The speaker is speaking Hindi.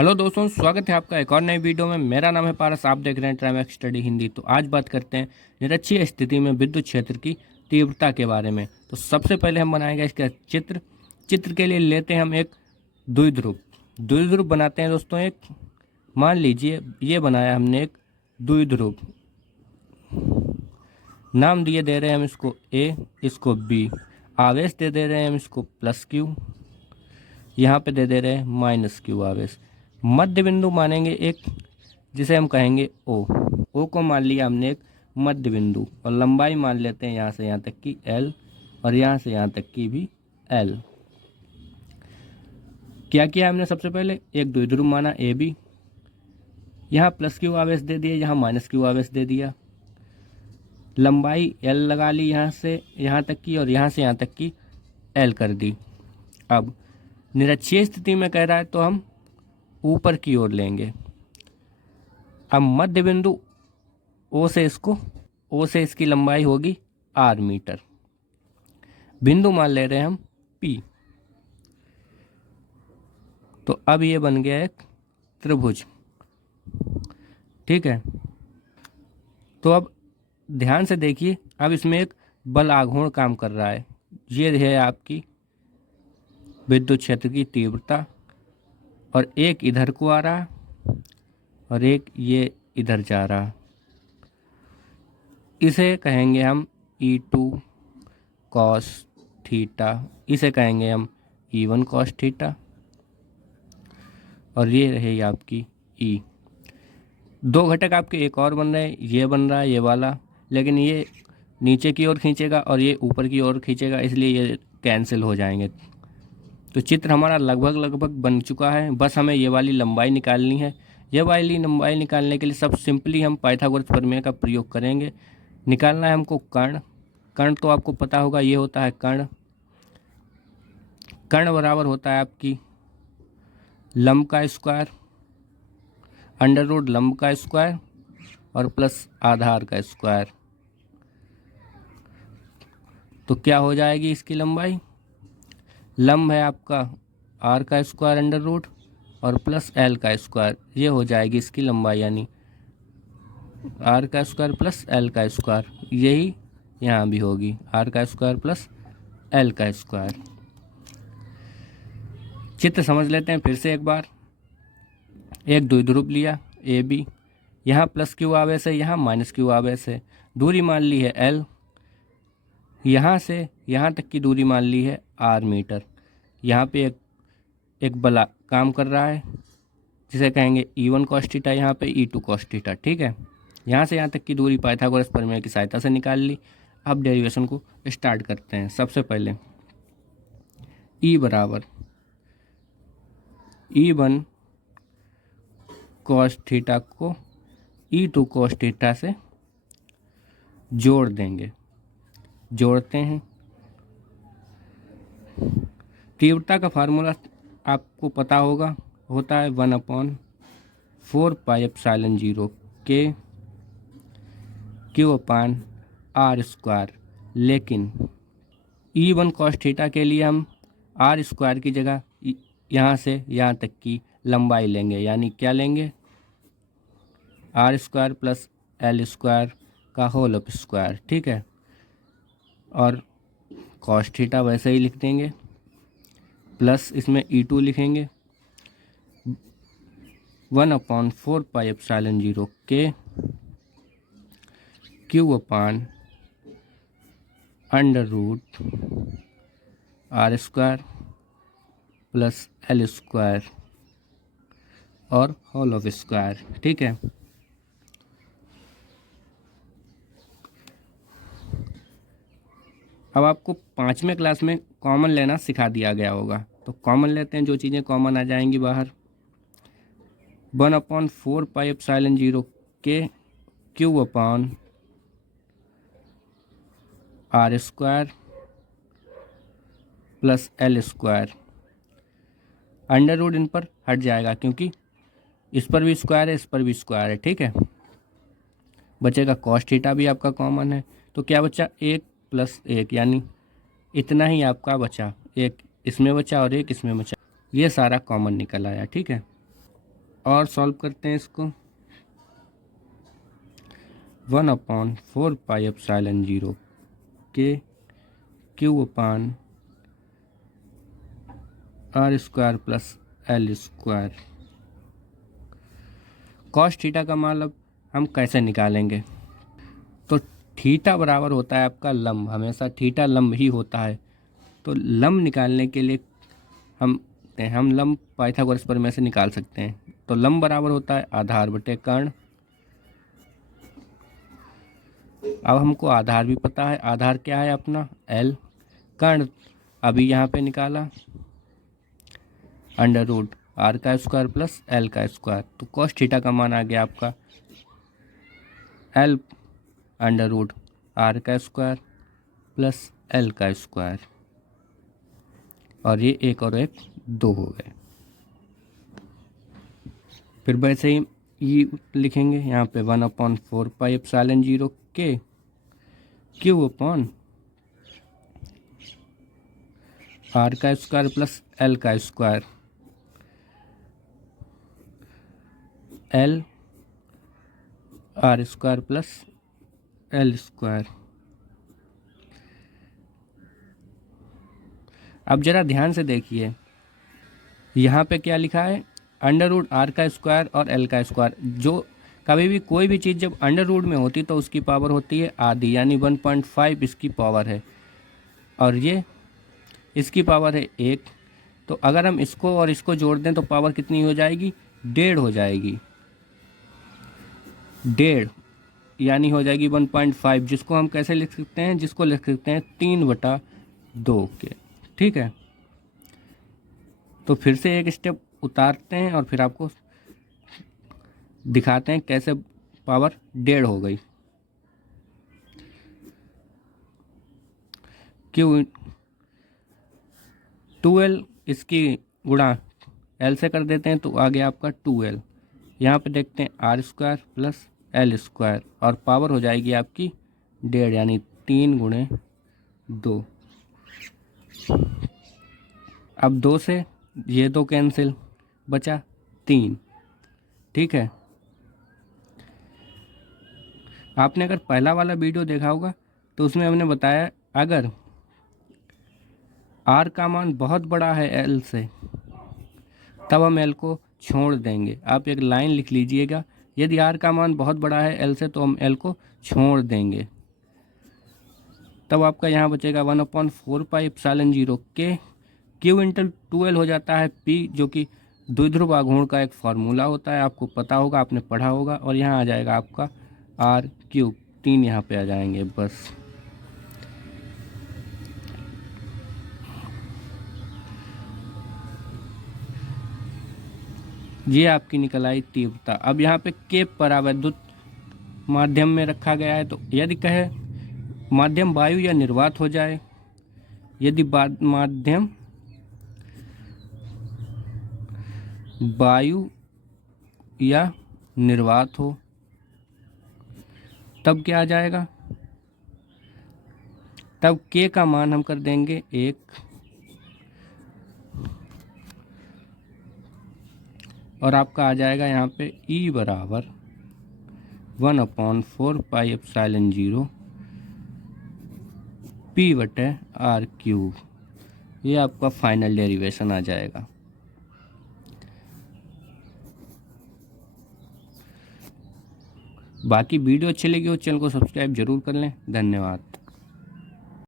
हेलो दोस्तों, स्वागत है आपका एक और नई वीडियो में। मेरा नाम है पारस, आप देख रहे हैं ट्राइमैक्स स्टडी हिंदी। तो आज बात करते हैं निरक्षीय स्थिति में विद्युत क्षेत्र की तीव्रता के बारे में। तो सबसे पहले हम बनाएंगे इसका चित्र। चित्र के लिए लेते हैं हम एक द्विध्रुव। द्विध्रुव बनाते हैं दोस्तों। एक मान लीजिए ये बनाया हमने एक द्विध्रुव, नाम दिए दे रहे हैं हम इसको ए, इसको बी। आवेश दे रहे हैं हम इसको प्लस क्यू, यहाँ पे दे रहे हैं माइनस क्यू आवेश। मध्य बिंदु मानेंगे एक, जिसे हम कहेंगे ओ। ओ को मान लिया हमने एक मध्य बिंदु, और लंबाई मान लेते हैं यहाँ से यहाँ तक की एल, और यहाँ से यहाँ तक की भी एल। क्या किया हमने? सबसे पहले एक द्विध्रुव माना ए बी, यहाँ प्लस क्यू आवेश दे दिया, यहाँ माइनस क्यू आवेश दे दिया। लंबाई एल लगा ली यहाँ से यहाँ तक की, और यहाँ से यहाँ तक की एल कर दी। अब निरक्षीय स्थिति में कह रहा है तो हम ऊपर की ओर लेंगे। अब मध्य बिंदु ओ से इसकी लंबाई होगी आर मीटर। बिंदु मान ले रहे हैं हम पी। तो अब ये बन गया एक त्रिभुज, ठीक है। तो अब ध्यान से देखिए, अब इसमें एक बल आघूर्ण काम कर रहा है। ये है आपकी विद्युत क्षेत्र की तीव्रता, और एक इधर को आ रहा और एक ये इधर जा रहा। इसे कहेंगे हम E2 cos थीटा, इसे कहेंगे हम E1 cos थीटा, और ये रही आपकी E। दो घटक आपके एक और बन रहे हैं, ये बन रहा है ये वाला, लेकिन ये नीचे की ओर खींचेगा और ये ऊपर की ओर खींचेगा, इसलिए ये कैंसिल हो जाएंगे। तो चित्र हमारा लगभग बन चुका है। बस हमें ये वाली लंबाई निकालनी है। ये वाली लंबाई निकालने के लिए सब सिंपली हम पाइथागोरस प्रमेय का प्रयोग करेंगे। निकालना है हमको कर्ण। कर्ण तो आपको पता होगा, ये होता है कर्ण। कर्ण बराबर होता है आपकी लंब का स्क्वायर, अंडर रूट लंब का स्क्वायर, और प्लस आधार का स्क्वायर। तो क्या हो जाएगी इसकी लंबाई? लंब है आपका आर का स्क्वायर अंडर रूट और प्लस एल का स्क्वायर, ये हो जाएगी इसकी लंबाई, यानी आर का स्क्वायर प्लस एल का स्क्वायर। यही यहाँ भी होगी, आर का स्क्वायर प्लस एल का स्क्वायर। चित्र समझ लेते हैं फिर से एक बार। एक द्विध्रुव लिया ए बी, यहाँ प्लस क्यू आवेश है, यहाँ माइनस क्यू आवेश है। दूरी मान ली है एल, यहाँ से यहाँ तक की दूरी मान ली है आर मीटर। यहाँ पे एक बल काम कर रहा है, जिसे कहेंगे E1 cos थीटा, यहाँ पे E2 cos थीटा, ठीक है। यहाँ से यहाँ तक की दूरी पाइथागोरस प्रमेय की सहायता से निकाल ली। अब डेरिवेशन को स्टार्ट करते हैं। सबसे पहले E बराबर E1 cos थीटा को E2 cos थीटा से जोड़ देंगे। जोड़ते हैं। तीव्रता का फार्मूला आपको पता होगा, होता है 1/4 पाई एप्सिलॉन 0 के क्यू अपान आर स्क्वायर। लेकिन E1 cos थीटा के लिए हम आर स्क्वायर की जगह यहाँ से यहाँ तक की लंबाई लेंगे, यानी क्या लेंगे? R square plus L square का होल ऑफ स्क्वायर, ठीक है। और cos थीटा वैसे ही लिख देंगे, प्लस इसमें E2 लिखेंगे 1/4 पाई एप्सिलॉन 0 के Q upon under root R square plus L square और होल ऑफ स्क्वायर, ठीक है। अब आपको 5वें क्लास में कॉमन लेना सिखा दिया गया होगा, तो कॉमन लेते हैं। जो चीज़ें कॉमन आ जाएंगी बाहर, 1/4 पाई एप्सिलॉन 0 के Q upon r square plus L square. Under root इन पर हट जाएगा, क्योंकि इस पर भी स्क्वायर है, इस पर भी स्क्वायर है, ठीक है। बचेगा cos थीटा भी आपका कॉमन है, तो क्या बचा? 1 + 1, यानी इतना ही आपका बचा। एक इसमें बचा और एक इसमें बचा, ये सारा कॉमन निकल आया, ठीक है। और सॉल्व करते हैं इसको। 1/4πε0 के क्यू अपान r² plus l²। Cos theta का मान अब हम कैसे निकालेंगे? तो थीटा बराबर होता है आपका लंब, हमेशा थीटा लंब ही होता है। तो लंब निकालने के लिए हम लंब पाइथागोरस प्रमेय से निकाल सकते हैं। तो लंब बराबर होता है आधार बटे कर्ण। अब हमको आधार भी पता है, आधार क्या है अपना l। कर्ण अभी यहाँ पे निकाला √r² प्लस l²। तो cos थीटा का मान आ गया आपका l √r² प्लस l²। और ये एक और एक 2 हो गए। फिर वैसे ही ये लिखेंगे यहाँ पे 1/4πε0 के क्यू अपान r² plus l²। l r² plus l²। अब जरा ध्यान से देखिए, यहाँ पे क्या लिखा है √r² और l²। जो कभी भी कोई भी चीज़ जब अंडर रूट में होती तो उसकी पावर होती है आधी, यानी 1.5 इसकी पावर है और ये इसकी पावर है 1। तो अगर हम इसको और इसको जोड़ दें तो पावर कितनी हो जाएगी? 1.5 हो जाएगी। 1.5 यानी हो जाएगी 1.5, जिसको हम कैसे लिख सकते हैं? जिसको लिख सकते हैं 3/2 के। ठीक है, तो फिर से एक स्टेप उतारते हैं और फिर आपको दिखाते हैं कैसे पावर 1.5 हो गई। क्यों 2l इसकी गुणा l से कर देते हैं तो आ गया आपका 2l। यहाँ पे देखते हैं r² प्लस l² और पावर हो जाएगी आपकी 1.5 यानी 3 × 2। अब 2 से ये 2 कैंसिल, बचा 3। ठीक है, आपने अगर पहला वाला वीडियो देखा होगा तो उसमें हमने बताया अगर r का मान बहुत बड़ा है l से तब हम l को छोड़ देंगे। आप एक लाइन लिख लीजिएगा, यदि r का मान बहुत बड़ा है l से तो हम l को छोड़ देंगे। तब आपका यहाँ बचेगा 1/4πε0 के क्यू × 2l हो जाता है p, जो कि द्विध्रुव आघूर्ण का एक फार्मूला होता है, आपको पता होगा, आपने पढ़ा होगा। और यहाँ आ जाएगा आपका r3, 3 यहाँ पे आ जाएंगे बस। ये आपकी निकल आई तीव्रता। अब यहाँ पे के परावैद्युत माध्यम में रखा गया है, तो यदि कहे माध्यम वायु या निर्वात हो जाए, यदि माध्यम वायु या निर्वात हो तब क्या आ जाएगा? तब के का मान हम कर देंगे 1 और आपका आ जाएगा यहाँ पे E बराबर 1/4πε0 p/r³। ये आपका फाइनल डेरिवेशन आ जाएगा। बाकी वीडियो अच्छी लगी हो चैनल को सब्सक्राइब जरूर कर लें। धन्यवाद।